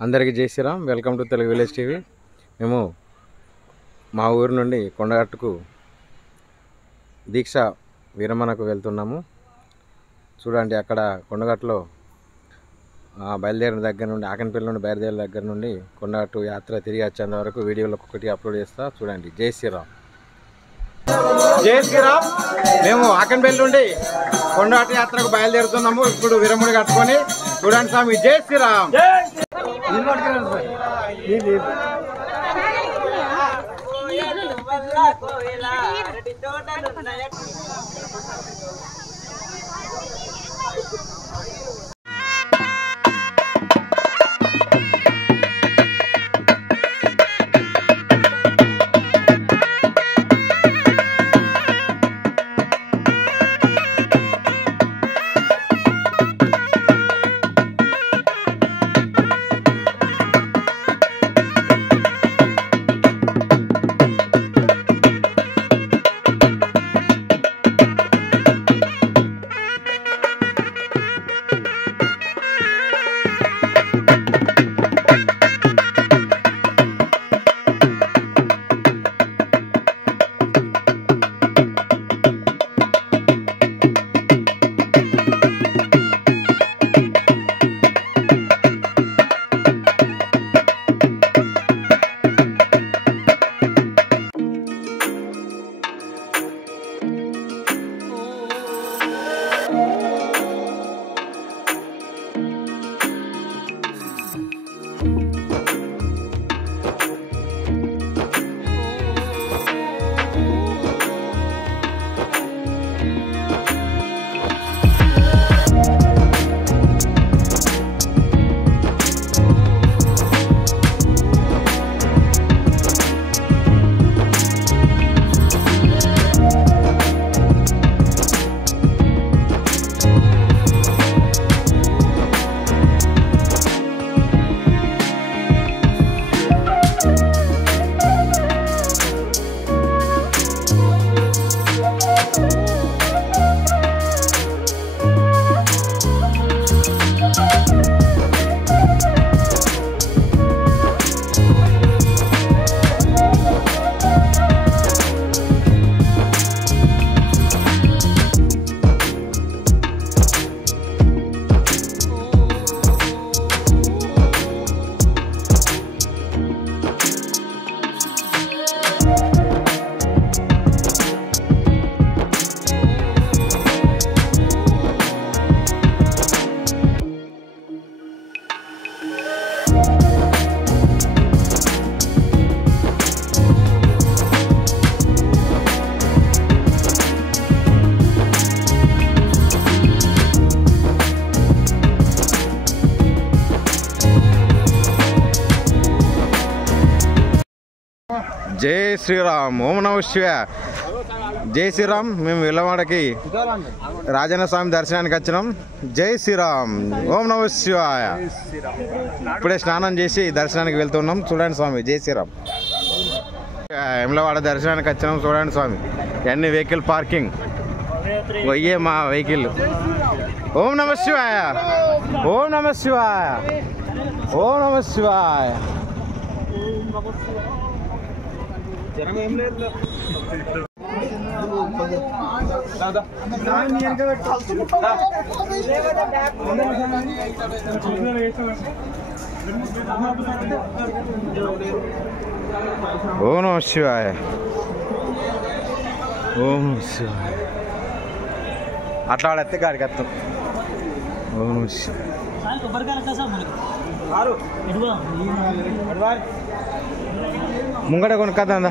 అందరికీ జై Shriram. Welcome to Telugu village TV. మేము మా ఊరు నుండి కొండగట్టుకు దీక్ష విరమణకు వెళ్తున్నాము. చూడండి, అక్కడ కొండగట్టులో బయలుదేరిన దగ్గర నుండి ఆకన్పల్లి నుండి బయలుదేరిన దగ్గర నుండి కొండగట్టు యాత్ర తిరిగి వచ్చేంత వరకు వీడియోలు ఒక్కొక్కటి అప్లోడ్ చేస్తా. చూడండి. జై శ్రీరామ్. జై శ్రీరామ్. మేము ఆకన్పల్లి నుండి కొండగట్టు యాత్రకు బయలుదేరుతున్నాము. ఇప్పుడు విరమణ కట్టుకొని చూడండి స్వామి. జై శ్రీరామ్. జై శ్రీరామ్. ఓం నమః శివాయ. జై శ్రీరామ్. మేము విల్లవాడకి రాజన్న స్వామి దర్శనానికి వచ్చినాం. జై శ్రీరామ్. ఓం నమః శివాయ. ఇప్పుడే స్నానం చేసి దర్శనానికి వెళ్తున్నాం. చూడండి స్వామి. జై శ్రీరామ్. విల్లవాడ దర్శనానికి వచ్చినాం. చూడండి స్వామి. అన్ని వెహికల్ పార్కింగ్ పోయే మా వెహికల్. ఓం నమః శివాయ. ఓం నమః శివాయ. ఓం నమః శివాయ. ఓం నమః శివాయ. ఓం శివాయ. అట్లా వాడెత్తే గాడికి వస్తాం. ఓం శివాయ. ముంగట కొనుక్కందా.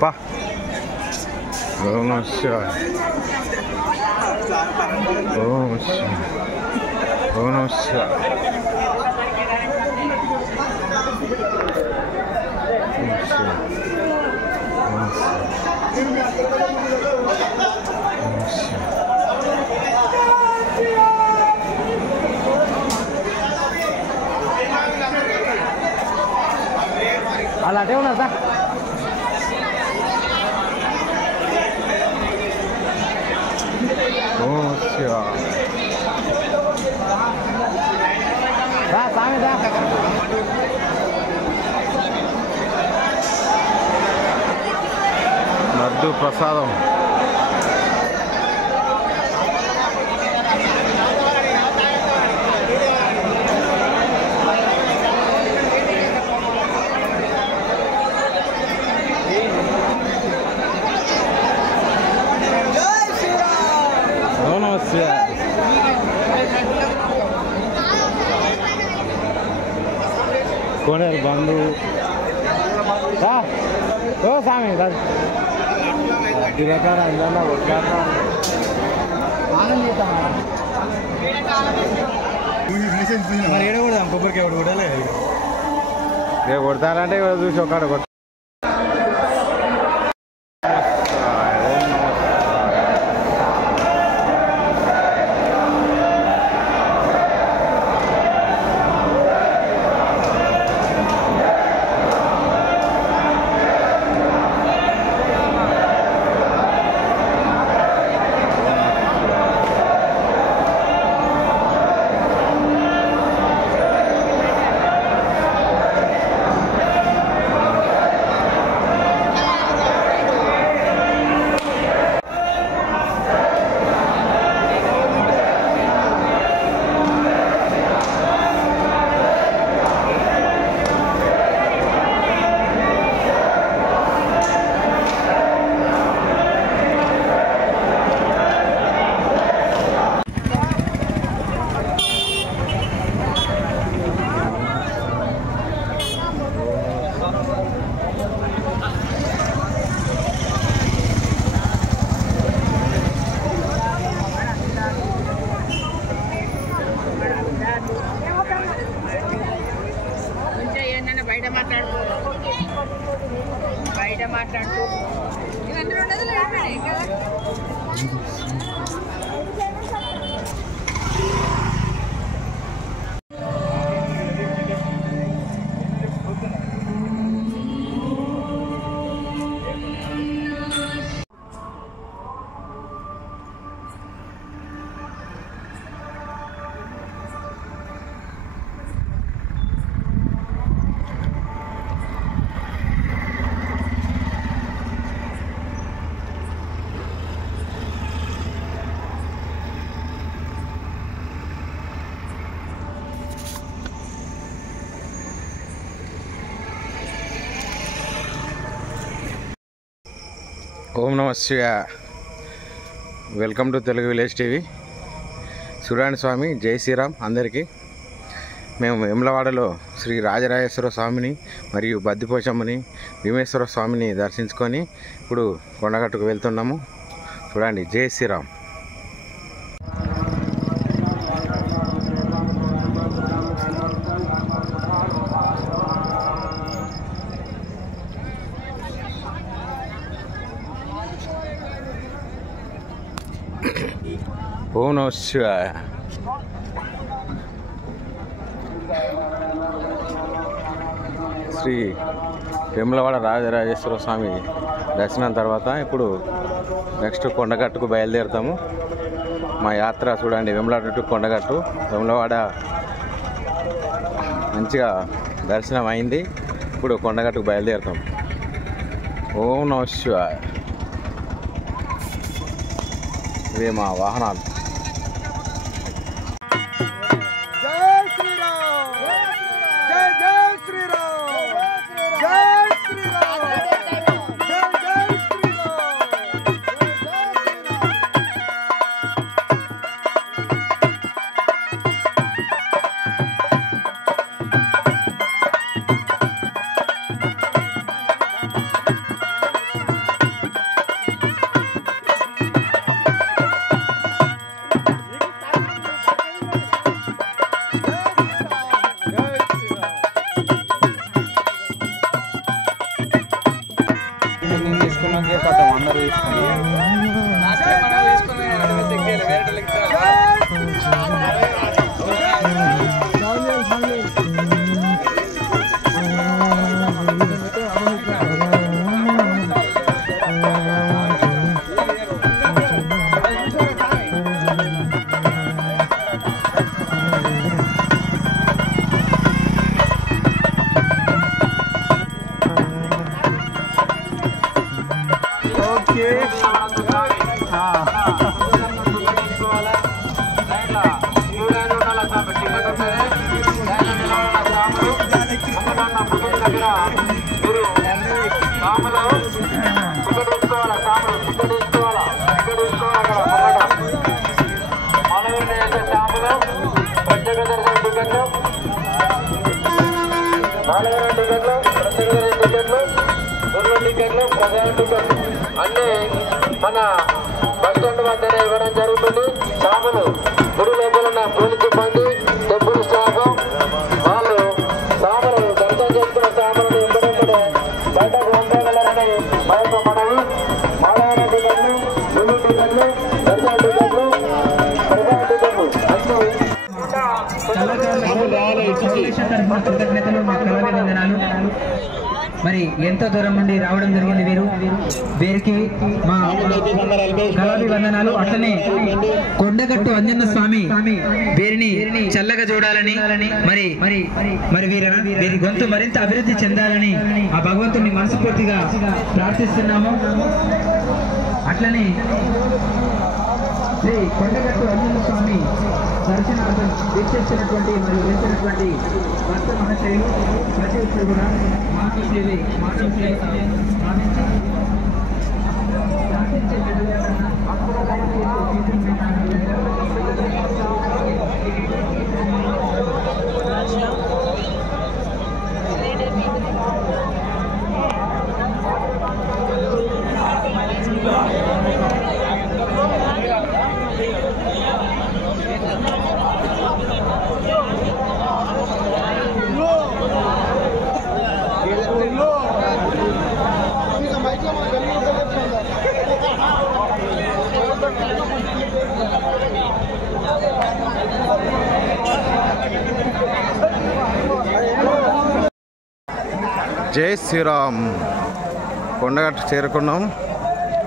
పా. ఓం శివాయ. ఓం శివాయ. ఓం శివాయ. అలా అటే ఉన్నారు సార్. లడ్డు ప్రసాదం. కోనేరు బంధు ఓ స్వామి రకాల ఏడకూడదాం కొబ్బరికాయ కొట్టాలి. కొడతారంటే చూసి ఒకడు కొట్ట. ఓం నమ శివాయ. Welcome to Telugu village TV. చూడండి స్వామి, జై శ్రీరామ్ అందరికీ. మేము వేములవాడలో శ్రీ రాజరాజేశ్వర స్వామిని మరియు బద్దిపోచమ్మని భీమేశ్వర స్వామిని దర్శించుకొని ఇప్పుడు కొండగట్టుకు వెళ్తున్నాము. చూడండి, జై శ్రీరామ్. ఓం నమ శివాయ. శ్రీ వేములవాడ రాజరాజేశ్వర స్వామి దర్శనం తర్వాత ఇప్పుడు నెక్స్ట్ కొండగట్టుకు బయలుదేరుతాము. మా యాత్ర చూడండి, వేములవాడ టు కొండగట్టు. వేములవాడ మంచిగా దర్శనం అయింది. ఇప్పుడు కొండగట్టుకు బయలుదేరుతాం. ఓం నమ శివాయ. ఇవే మా వాహనాలు. అన్నీ మన బస్ స్టాండ్ వద్దనే ఇవ్వడం జరుగుతుంది. సాములు గుడి లోపల ఉన్న పోలీస్ సిబ్బంది, టెంపుల్ స్టాఫ్ వాళ్ళు సాములు దర్శనం చేసుకున్న సాములను ఎక్కడెక్కడే బయటకు పంపగలరని మా యొక్క మనవి. మాలవర టికెట్లు, గుడి టికెట్లు, దర్శన టికెట్లు, ప్రధాన టికెట్లు కృతజ్ఞతలు, మా కళాభివందనాలు. మరి ఎంతో దూరం నుండి రావడం జరిగింది వీరికి మా కళాభివందనాలు. అట్లనే కొండగట్టు అంజన్న స్వామి వీరిని చల్లగా చూడాలని మరి మరి మరి వీరి గొంతు మరింత అభివృద్ధి చెందాలని ఆ భగవంతుని మనస్ఫూర్తిగా ప్రార్థిస్తున్నాము. అట్లనే శ్రీ కొండగట్టు అంజన్న స్వామి దర్శనార్థం వీక్షించినటువంటి మరియు వేసినటువంటి భక్త మహాశయులు ప్రతి ఒక్కరు కూడా మాటల సేవ జై శ్రీరామ్. కొండగట్టు చేరుకున్నాం,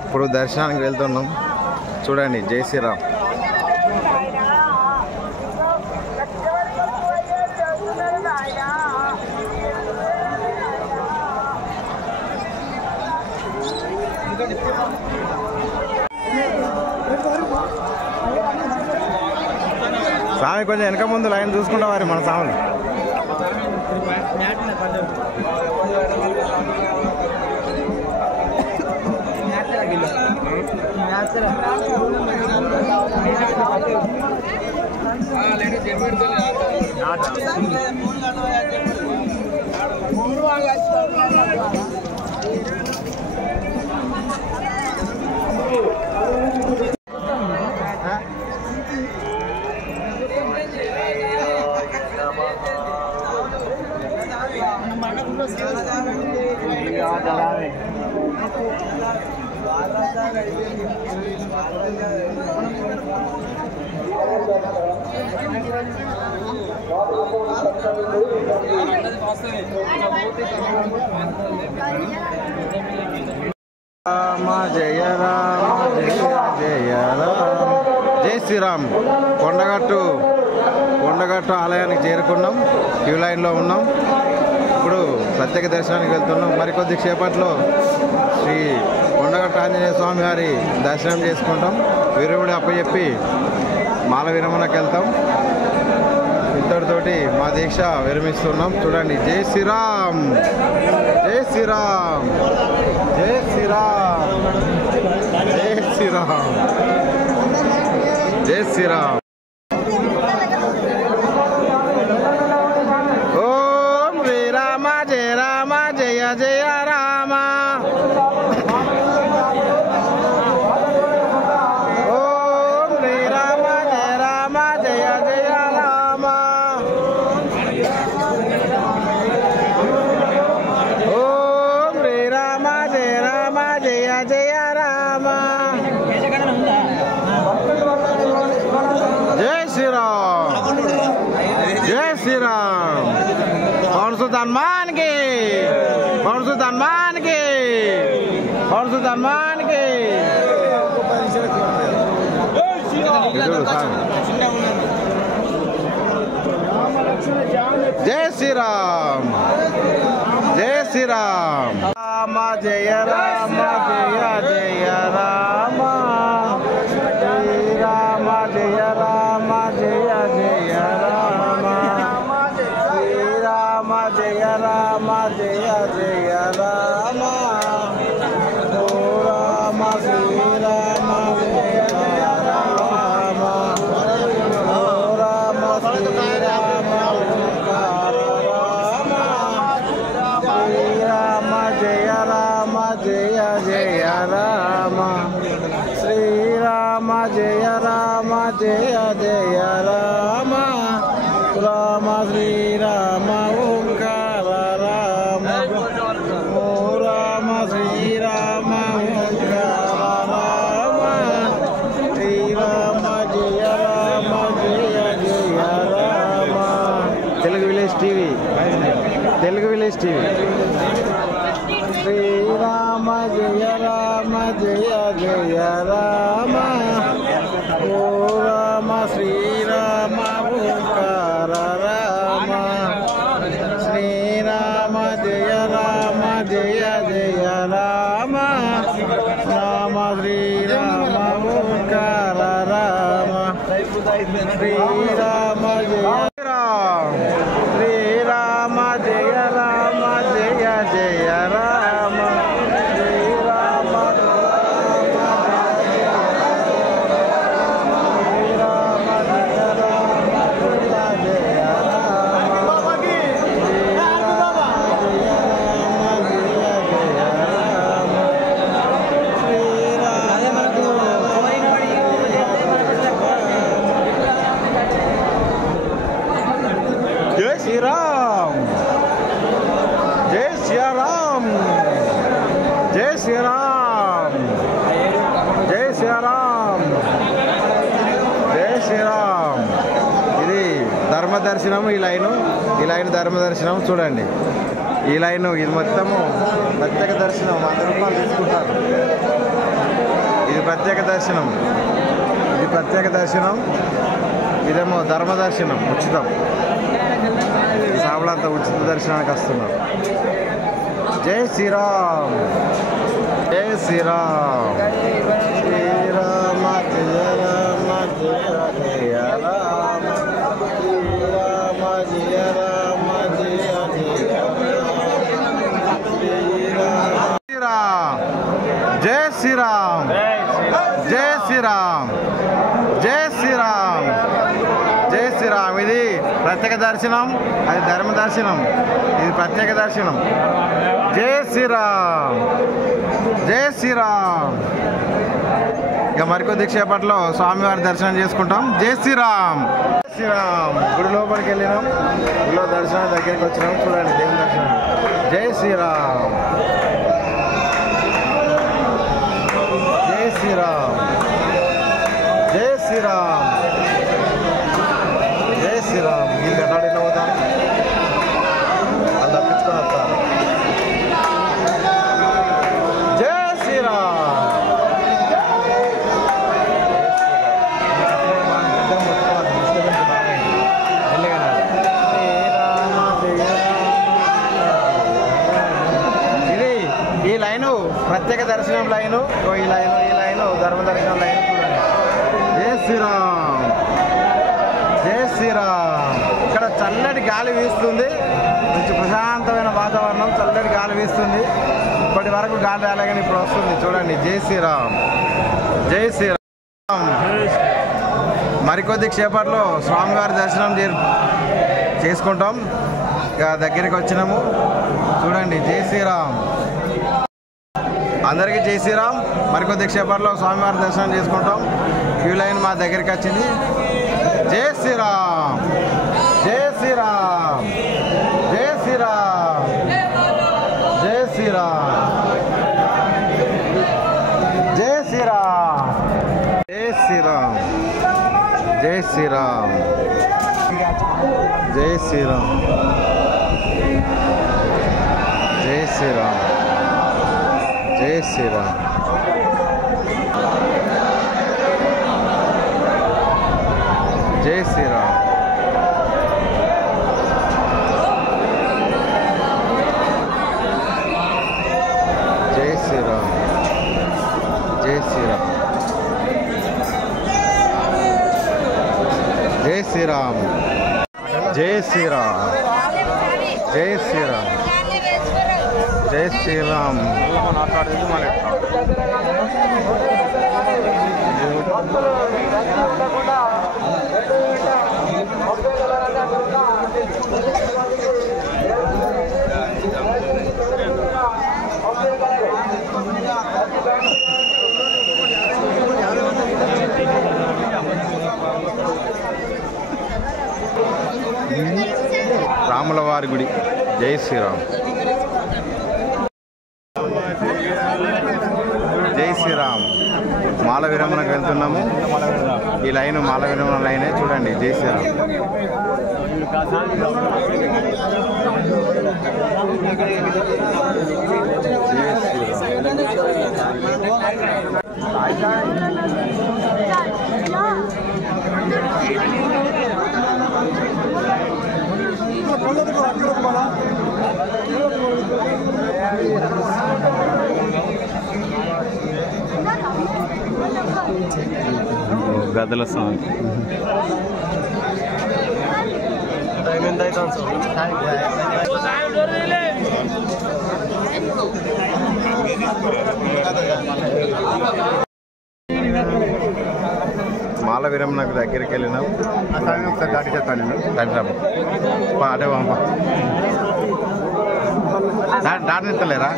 ఇప్పుడు దర్శనానికి వెళ్తున్నాం. చూడండి, జై శ్రీరామ్. స్వామి కొంచెం వెనక ముందు లైన్ చూసుకుంటా వారి మన స్వాములు. రామ జయ రామ జయ జయ రామ. జై శ్రీరామ్. కొండగట్టు ఆలయానికి చేరుకున్నాం, క్యూ లైన్లో ఉన్నాం. ఇప్పుడు ప్రత్యేక దర్శనానికి వెళ్తున్నాం. మరికొద్ది సేపట్లో శ్రీ కొండగట్టు ఆంజనేయ స్వామి వారి దర్శనం చేసుకుంటాం. వీరుడి అప్పచెప్పి మాల విరమణకు వెళ్తాం. ఇంతటితోటి మా దీక్ష విరమిస్తున్నాం. చూడండి, జై శ్రీరామ్, జై శ్రీరామ్, జై శ్రీరామ్, జై శ్రీరామ్, జై శ్రీరామ్. ఓం శ్రీరామ జయ రామ జయ జయ రామ. ఓం శ్రీరామ జయ రామ జయ జయ రామ. ఓం శ్రీరామ జయ రామ జయ జయ రామ. జై శ్రీరామ్, జై శ్రీరామ్. పవన్ సుల్తాన్ కి, పవన్ సుల్తాన్ కి, పవన్ సుల్తాన్ కి. జై శ్రీరామ్, జై శ్రీరామ్. రామ జయ రామ జయ జయ జయ రామ ఓ రామ శ్రీరామ జయ రామ ఓ రామ శ్రీరామ ఓంకార రామ శ్రీరామ జయ రామ జయ జయ రామ శ్రీరామ జయ రామ జయ జయ రామ రామ శ్రీరామ ఓంకార రామ ఓ రామ శ్రీరామ ఓంకార రామ శ్రీరామ జయ రామ జయ జయ Rama. Telugu village TV, Telugu village TV. Shrirama జయ రామ జయ జయ రామ ఓ రామ శ్రీరామ ఓంకార రామ శ్రీరామ జయ రామ జయ జయ రామ రామ శ్రీరామ ఓంకార రామ శ్రీరామ జయ రామ శ్రీరామ జయ రామ జయ జయ రామ శ్రీరామ జై శ్రీరామ్ జై శ్రీరామ్ జై శ్రీరామ్ జై శ్రీరామ్ జై శ్రీరామ్. ఇది ధర్మ దర్శనం. ఈ లైన్ ధర్మ దర్శనం. చూడండి ఈ లైను, ఇది మొత్తము ప్రత్యేక దర్శనం. 100 రూపాయలు తీసుకుంటారు. ఇది ప్రత్యేక దర్శనం. ఇది ప్రత్యేక దర్శనం. ఇదేమో ధర్మ దర్శనం, ఉచితం. ఈ సాములంతా ఉచిత దర్శనానికి వస్తున్నారు. జై శ్రీరామ్ జై శ్రీరామ్ శ్రీరామ జయ రామ జయ జయ రామ శ్రీరామ జయ రామ జయ జయ రామ జై శ్రీరామ్ జై శ్రీరామ్ జై శ్రీరామ్ జై శ్రీరామ్. ఇది ప్రత్యేక దర్శనం, అది ధర్మ దర్శనం. ఇది ప్రత్యేక దర్శనం. జై శ్రీరామ్ జై శ్రీరామ్. ఇక మరికొద్ది సేపట్లో స్వామివారి దర్శనం చేసుకుంటాం. జై శ్రీరామ్ జై శ్రీరామ్. గుడి లోపలికి వెళ్ళినాం, గుడిలో దర్శనం దగ్గరికి వచ్చినాం. చూడండి దేవుని దర్శనం. జై శ్రీరామ్ జై శ్రీరామ్ జై శ్రీరామ్ జై శ్రీరామ్. ఈ గడ్డాడిలో పోతాం, అది తప్పించుకొని వస్తారు. జై శ్రీరామ్ ఇది ఈ లైను ప్రత్యేక దర్శనం లైను. ఈ లైను ధర్మ దర్శనం లైను. చూడండి. జై శ్రీరామ్ జై శ్రీరామ్. ఇక్కడ చల్లటి గాలి వీస్తుంది. మంచి ప్రశాంతమైన వాతావరణం, చల్లటి గాలి వీస్తుంది. ఇప్పటి వరకు గాలి రాలే కానీ ఇప్పుడు వస్తుంది. చూడండి. జై శ్రీరామ్ జై శ్రీరామ్. మరికొద్ది క్షేపట్లో స్వామివారి దర్శనం చేసుకుంటాం. ఇక దగ్గరికి వచ్చినాము. చూడండి. జై శ్రీరామ్. అందరికీ జై శ్రీరామ్. మరికొద్ది క్షేపట్లో స్వామివారి దర్శనం చేసుకుంటాం. క్యూ లైన్ మా దగ్గరికి వచ్చింది. జై శ్రీరామ్ జై శ్రీరామ్ జై శ్రీరామ్ జై శ్రీరామ్ జై శ్రీరామ్ జై శ్రీరామ్ జై శ్రీరామ్ జై శ్రీరామ్ జై శ్రీరామ్ జై శ్రీరామ్ జై శ్రీరామ్ జై శ్రీరామ్ జై శ్రీరామ్ జై శ్రీరామ్ జై శ్రీరామ్ జై శ్రీరామ్ జై శ్రీరామ్. రాములవారి గుడి. జై శ్రీరామ్. జై శ్రీరామ్. మాల విరమణకు వెళ్తున్నాము. ఈ లైన్ మాల విరమణ లైనే చూడండి. జై శ్రీరామ్. గదల సాంగ్. మాల విరమణకు దగ్గరికి వెళ్ళినాం. దాటి చెప్తాను నేను అటే పంప దాటనిస్తలేరా?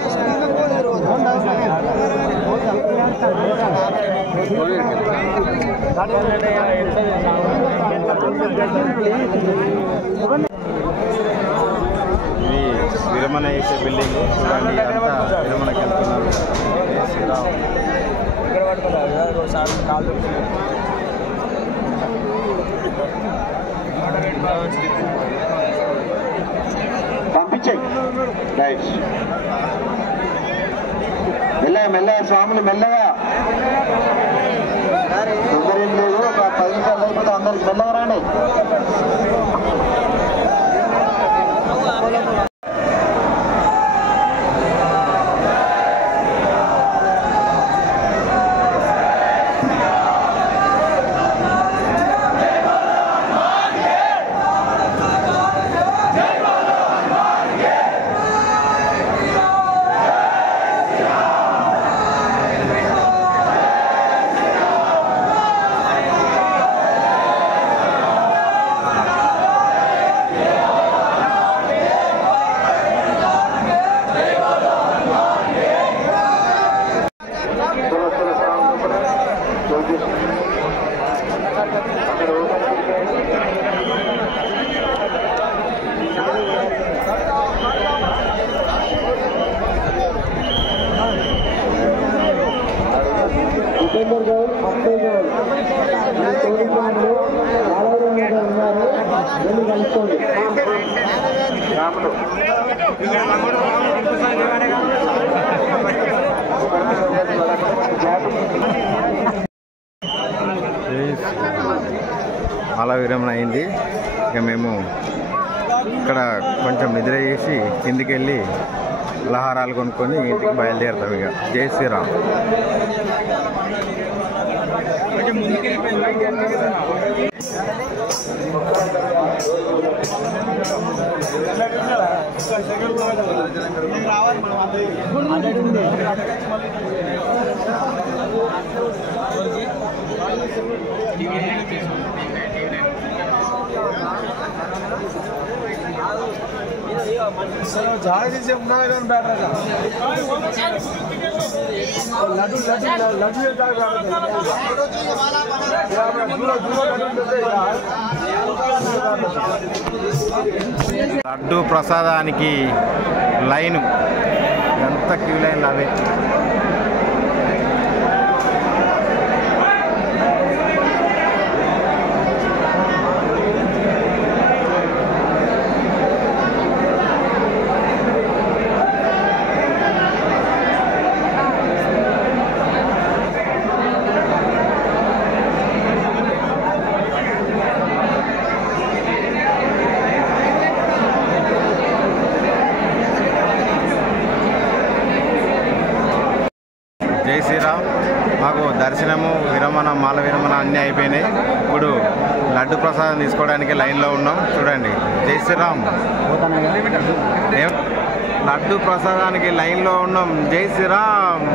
ఇది విరమణ చేసే బిల్డింగ్ చూడండి. అంతా విరమణకి వెళ్తున్నారు. పంపించాయి మెల్లగా మెల్లగా స్వాములు మెల్లగా. తొందరేం లేదు. ఒక 10 నిమిషాలు అయిపోతే అందరికి మెల్లగా రాండి. మాల విరమణ అయింది. ఇక మేము ఇక్కడ కొంచెం నిద్ర చేసి కిందికి వెళ్ళి లహారాలు కొనుక్కొని ఇంటికి బయలుదేరుతాం. ఇక జై శ్రీరామ్. లడ్డు ప్రసాదానికి లైను ఎంత క్యూ లైన్ అవే. జై శ్రీరామ్. మాకు దర్శనము విరమణ మాల విరమణ అన్నీ అయిపోయినాయి. ఇప్పుడు లడ్డు ప్రసాదం తీసుకోవడానికి లైన్లో ఉన్నాం. చూడండి. జై శ్రీరామ్. లడ్డు ప్రసాదానికి లైన్లో ఉన్నాం. జై శ్రీరామ్.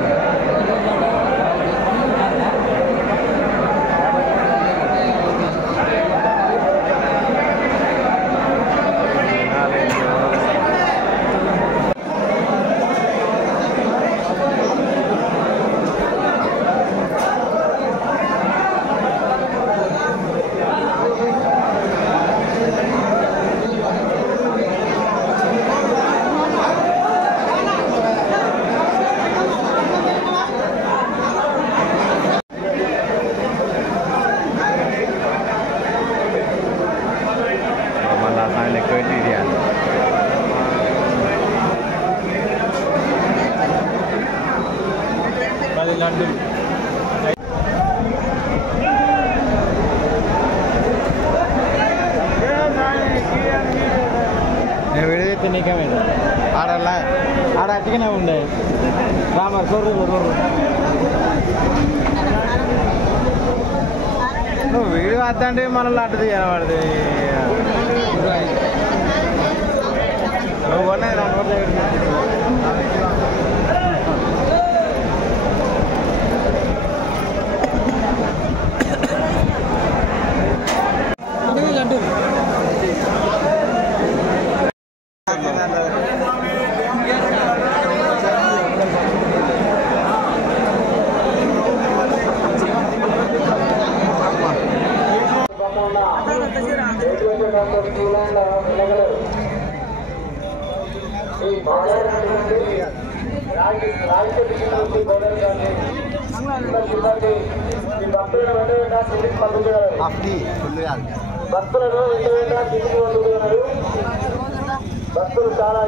నేను విడదైతే నీకేమైంది ఆడ అతికినే ఉండే రామర్ సోర్రు నువ్వు వీడియో వద్దంటే మనల్ని అడ్డు కనబడుతుంది. నువ్వు కొన్నది 2 రోజులు భక్తులు చాలా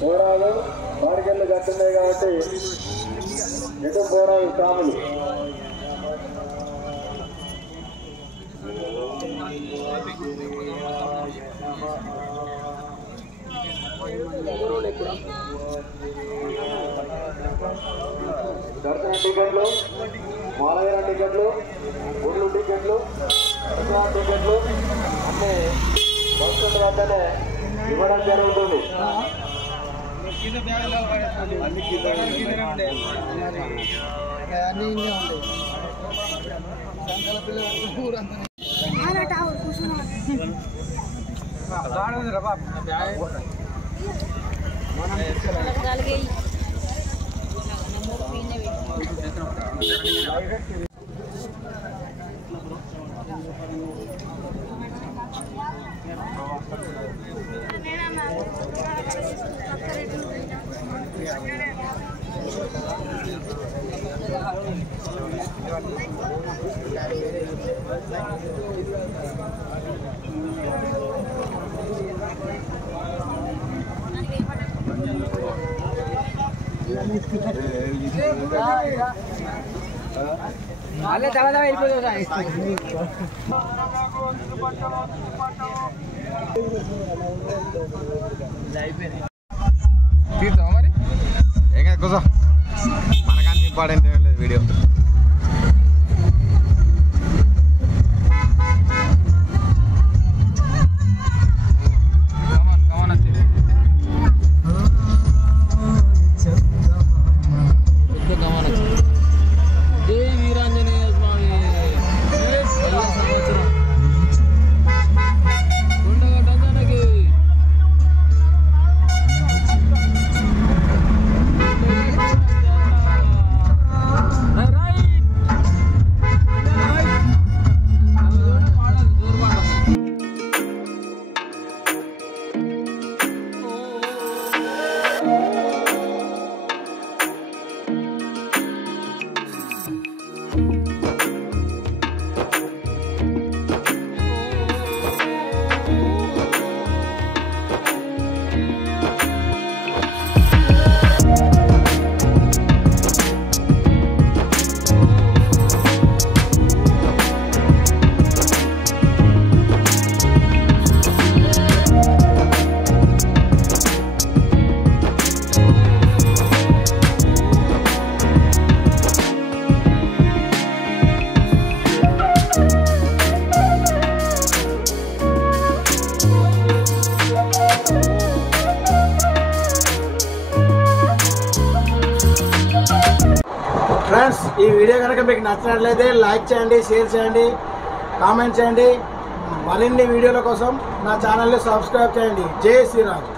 పోరాలు మార్కెళ్ళు కట్టున్నాయి కాబట్టి ఎటు పోరాలు సాములు దర్శన టికెట్లు, మాలగర టికెట్లు, గుండ్లు టికెట్లు, టికెట్లు అన్నీ భక్తుల వద్దనే ఇవ్వడం జరుగుతుంది. అలా చాలా వెళ్ళిపోతుంది. మరి ఏం కాదు కూర్చో, మనకంత ఇంపార్టెంట్ ఏం లేదు వీడియో. రా ఫ్రెండ్స్ ఈ వీడియో కనుక మీకు నచ్చినట్లయితే లైక్ చేయండి, షేర్ చేయండి, కామెంట్ చేయండి. మరిన్ని వీడియోల కోసం నా ఛానల్ని సబ్స్క్రైబ్ చేయండి. జై శ్రీరామ్.